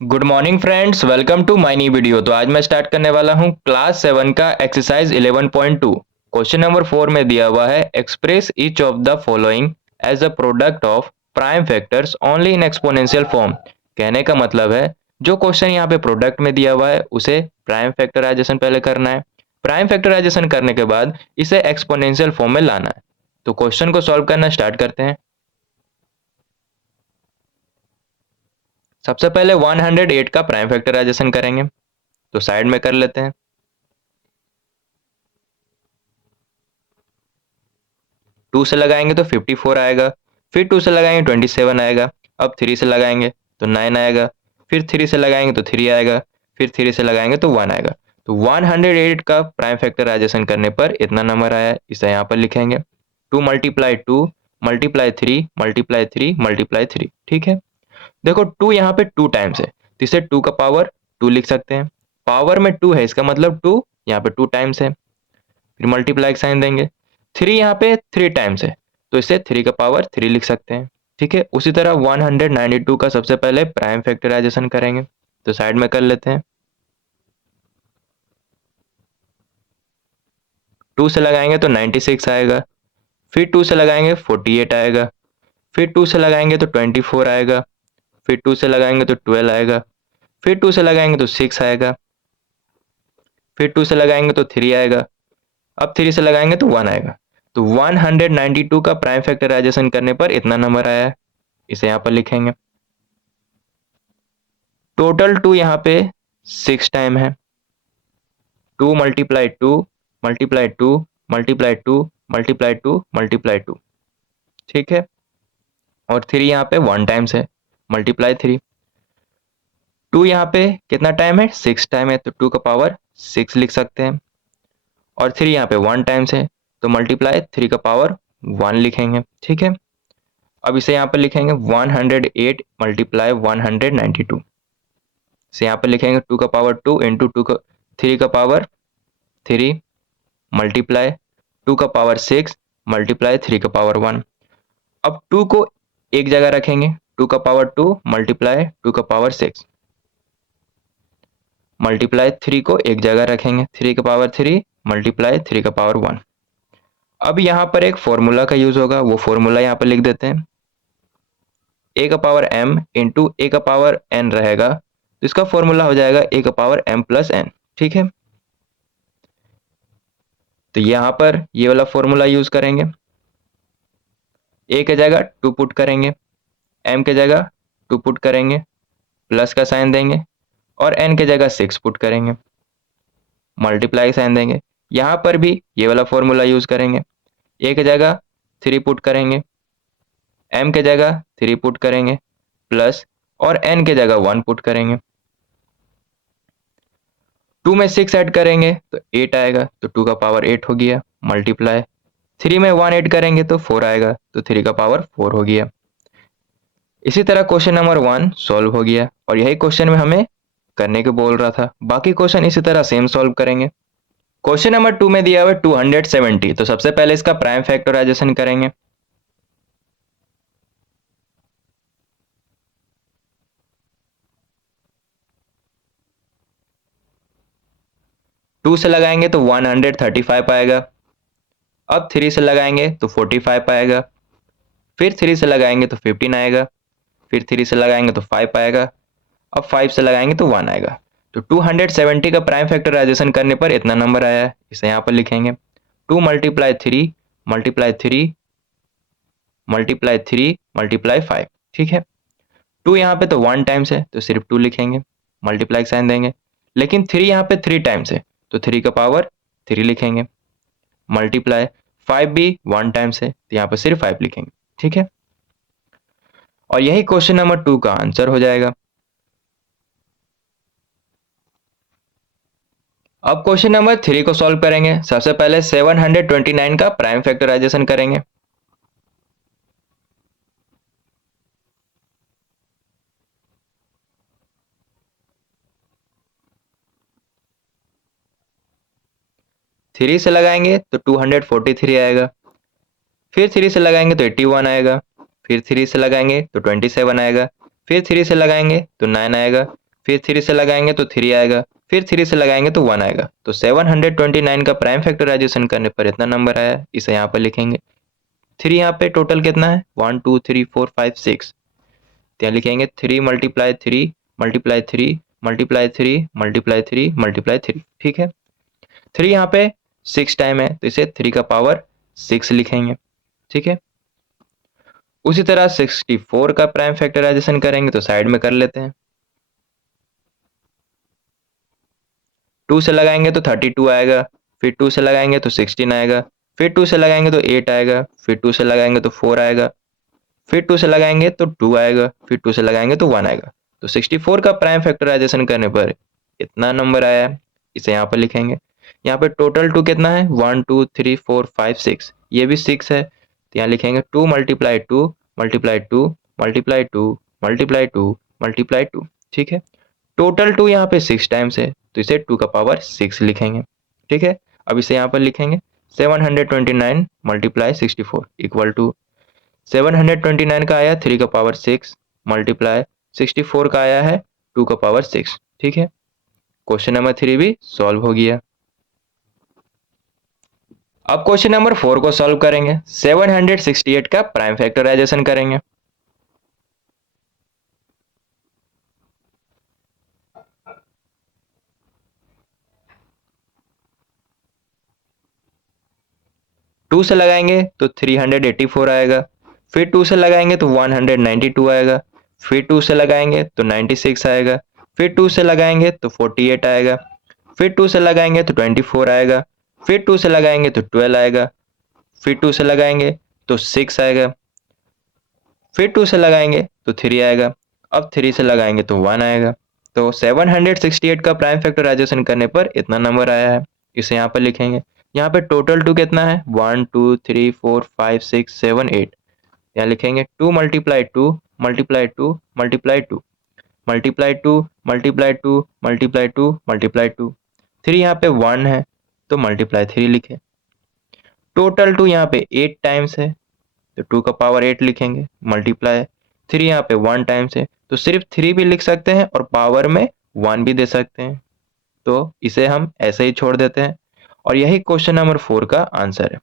Good morning friends, welcome to my new video. तो आज मैं स्टार्ट करने वाला हूं क्लास 7 का एक्सरसाइज 11.2। क्वेश्चन नंबर 4 में दिया हुआ है express each of the following as a product of prime factors only in exponential form. कहने का मतलब है जो क्वेश्चन यहाँ पे प्रोडक्ट में दिया हुआ है उसे प्राइम फैक्टराइजेशन पहले करना है। प्राइम फैक्टराइजेशन करने के बाद इसे एक्सपोनेंशियल फॉर्म में लाना है। तो क्वेश्चन को सॉल्व करना स्टार्ट करते हैं। सबसे पहले 108 का प्राइम फैक्टराइजेशन करेंगे, तो साइड में कर लेते हैं। 2 से लगाएंगे तो 54 आएगा, फिर 2 से लगाएंगे 27 आएगा, अब 3 से लगाएंगे तो 9 आएगा, फिर 3 से लगाएंगे तो 3 आएगा, फिर 3 से लगाएंगे तो 1 आएगा। तो 108 का प्राइम फैक्टराइजेशन करने पर इतना नंबर आया है, इसे यहाँ पर लिखेंगे 2 मल्टीप्लाई 2 मल्टीप्लाई 3 मल्टीप्लाई 3 मल्टीप्लाई 3। ठीक है, देखो 2 यहाँ पे 2 टाइम्स है तो इसे 2 का पावर 2 लिख सकते हैं। पावर में 2 है इसका मतलब 2 यहाँ पे 2 टाइम्स है, फिर मल्टीप्लाई का साइन देंगे। 3 यहाँ पे 3 टाइम्स है तो इसे 3 का पावर 3 लिख सकते हैं। ठीक है, उसी तरह 192 का सबसे पहले प्राइम फैक्टराइजेशन करेंगे, तो साइड में कर लेते हैं। 2 से लगाएंगे तो 96 आएगा, फिर 2 से लगाएंगे 48 आएगा, फिर 2 से लगाएंगे तो 24 आएगा, फिर 2 से लगाएंगे तो 12 आएगा, फिर 2 से लगाएंगे तो 6 आएगा, फिर 2 से लगाएंगे तो 3 आएगा, अब 3 से लगाएंगे तो 1 आएगा। तो 192 का प्राइम फैक्टराइजेशन करने पर इतना नंबर आया है, इसे यहाँ पर लिखेंगे। टोटल 2 यहाँ पे 6 टाइम है। 2 multiply 2 multiply 2 multiply 2 multiply 2 multiply 2। ठीक है, और 3 यहाँ पे 1 टाइम्स है, मल्टीप्लाई 3। 2 यहाँ पे कितना टाइम है, 6 टाइम है, तो 2 का पावर 6 लिख सकते हैं। और 3 यहाँ पे 1 टाइम्स है तो मल्टीप्लाई 3 का पावर 1 लिखेंगे। ठीक है, अब इसे यहाँ पर लिखेंगे 108 मल्टीप्लाई 192। इसे यहाँ पर लिखेंगे 2 का पावर 2 इंटू 2 का 3 का पावर 3 मल्टीप्लाई 2 का पावर 6 मल्टीप्लाई 3 का पावर 1। अब 2 को एक जगह रखेंगे, 2 का पावर 2 मल्टीप्लाई 2 का पावर 6 मल्टीप्लाई 3 को एक जगह रखेंगे, 3 का पावर 3 मल्टीप्लाई 3 का पावर 1। अब यहाँ पर एक फॉर्मूला का यूज होगा, वो फॉर्मूला यहाँ पर लिख देते हैं। ए का पावर m इंटू ए का पावर n रहेगा, तो इसका फॉर्मूला हो जाएगा ए का पावर m प्लस n। ठीक है, तो यहाँ पर ये वाला फॉर्मूला यूज करेंगे। ए के जगह 2 पुट करेंगे, m के जगह 2 पुट करेंगे, प्लस का साइन देंगे, और n के जगह 6 पुट करेंगे, मल्टीप्लाई साइन देंगे। यहाँ पर भी ये वाला फॉर्मूला यूज करेंगे। ए के जगह 3 पुट करेंगे, m के जगह 3 पुट करेंगे, प्लस और n के जगह 1 पुट करेंगे। 2 में 6 ऐड करेंगे तो 8 आएगा, तो 2 का पावर 8 हो गया, मल्टीप्लाई 3 में 1 ऐड करेंगे तो 4 आएगा, तो 3 का पावर 4 हो गया। इसी तरह क्वेश्चन नंबर 1 सॉल्व हो गया, और यही क्वेश्चन में हमें करने को बोल रहा था। बाकी क्वेश्चन इसी तरह सेम सॉल्व करेंगे। क्वेश्चन नंबर 2 में दिया हुआ है 270, तो सबसे पहले इसका प्राइम फैक्टराइजेशन करेंगे। टू से लगाएंगे तो 135 आएगा, अब 3 से लगाएंगे तो 45 आएगा, फिर 3 से लगाएंगे तो 15 आएगा, फिर 3 से लगाएंगे तो 5 आएगा, अब 5 से लगाएंगे तो 1 आएगा। तो 270 का प्राइम फैक्टराइजेशन करने पर इतना नंबर आया है, इसे यहाँ पर लिखेंगे 2 मल्टीप्लाई 3 मल्टीप्लाई 3 मल्टीप्लाई 3 मल्टीप्लाई 5। ठीक है, 2 यहाँ पे तो 1 टाइम्स है तो सिर्फ 2 लिखेंगे, मल्टीप्लाई का साइन देंगे। लेकिन 3 यहाँ पे 3 टाइम्स है तो 3 का पावर 3 लिखेंगे, मल्टीप्लाई 5 भी 1 टाइम्स है तो यहाँ पर सिर्फ 5 लिखेंगे। ठीक है, और यही क्वेश्चन नंबर 2 का आंसर हो जाएगा। अब क्वेश्चन नंबर 3 को सॉल्व करेंगे। सबसे पहले 729 का प्राइम फैक्टराइजेशन करेंगे। थ्री से लगाएंगे तो 243 आएगा, फिर 3 से लगाएंगे तो 81 आएगा, फिर 3 से लगाएंगे तो 27 आएगा, फिर 3 से लगाएंगे तो 9 आएगा, फिर 3 से लगाएंगे तो 3 आएगा, फिर 3 से लगाएंगे तो 1 आएगा। तो 729 का प्राइम फैक्टराइजेशन करने पर इतना नंबर आया, इसे यहाँ पर लिखेंगे। 3 यहाँ पे टोटल कितना है, 1 2 3 4 5 6, तो यहाँ लिखेंगे 3 multiply 3 multiply 3 multiply 3 multiply 3 multiply 3, ठीक है। 3 यहाँ पे 6 टाइम है, तो इसे 3 का पावर 6 लिखेंगे, ठीक है। उसी तरह 64 का प्राइम फैक्टराइजेशन करेंगे, तो साइड में कर लेते हैं। 2 से लगाएंगे तो 32 आएगा, फिर 2 से लगाएंगे तो 16 आएगा, फिर 2 से लगाएंगे तो 8 आएगा, फिर 2 से लगाएंगे तो 4 आएगा, फिर 2 से लगाएंगे तो 2 आएगा, फिर 2 से लगाएंगे तो 1 आएगा। तो 64 का प्राइम फैक्टराइजेशन करने पर इतना नंबर आया है, इसे यहाँ पर लिखेंगे। यहाँ पे टोटल 2 कितना है, 1 2 3 4 5 6, ये भी 6 है, तो यहाँ लिखेंगे 2 multiply 2 multiply 2 multiply 2 multiply 2 multiply 2, ठीक है। टोटल 2 यहाँ पे 6 टाइम्स है, तो इसे 2 का पावर 6 लिखेंगे, ठीक है। अब इसे यहाँ पर लिखेंगे 729 मल्टीप्लाई 64 इक्वल टू 729 का आया 3 का पावर 6 मल्टीप्लाई 64 का आया है 2 का पावर 6, ठीक है। क्वेश्चन नंबर 3 भी सॉल्व हो गया। अब क्वेश्चन नंबर 4 को सॉल्व करेंगे। 768 का प्राइम फैक्टराइजेशन करेंगे। टू से लगाएंगे तो 384 आएगा, फिर 2 से लगाएंगे तो 192 आएगा, फिर 2 से लगाएंगे तो 96 आएगा, फिर 2 से लगाएंगे तो 48 आएगा, फिर 2 से लगाएंगे तो 24 आएगा, फिर 2 से लगाएंगे तो 12 आएगा, फिर 2 से लगाएंगे तो 6 आएगा, फिर 2 से लगाएंगे तो 3 आएगा, अब 3 से लगाएंगे तो 1 आएगा। तो 768 का प्राइम फैक्टराइजेशन करने पर इतना नंबर आया है, इसे यहाँ पर लिखेंगे। यहाँ पे टोटल 2 कितना है, 1 2 3 4 5 6 7 8, यहाँ लिखेंगे 2 multiply 2 multiply 2 multiply 2 multiply 2 multiply 2 multiply 2 multiply 2, 3 यहाँ पे 1 है तो मल्टीप्लाई 3 लिखे। टोटल 2 यहाँ पे 8 टाइम्स है, तो 2 का पावर 8 लिखेंगे, मल्टीप्लाई 3 यहाँ पे 1 टाइम्स है, तो सिर्फ 3 भी लिख सकते हैं और पावर में 1 भी दे सकते हैं, तो इसे हम ऐसे ही छोड़ देते हैं। और यही क्वेश्चन नंबर 4 का आंसर है।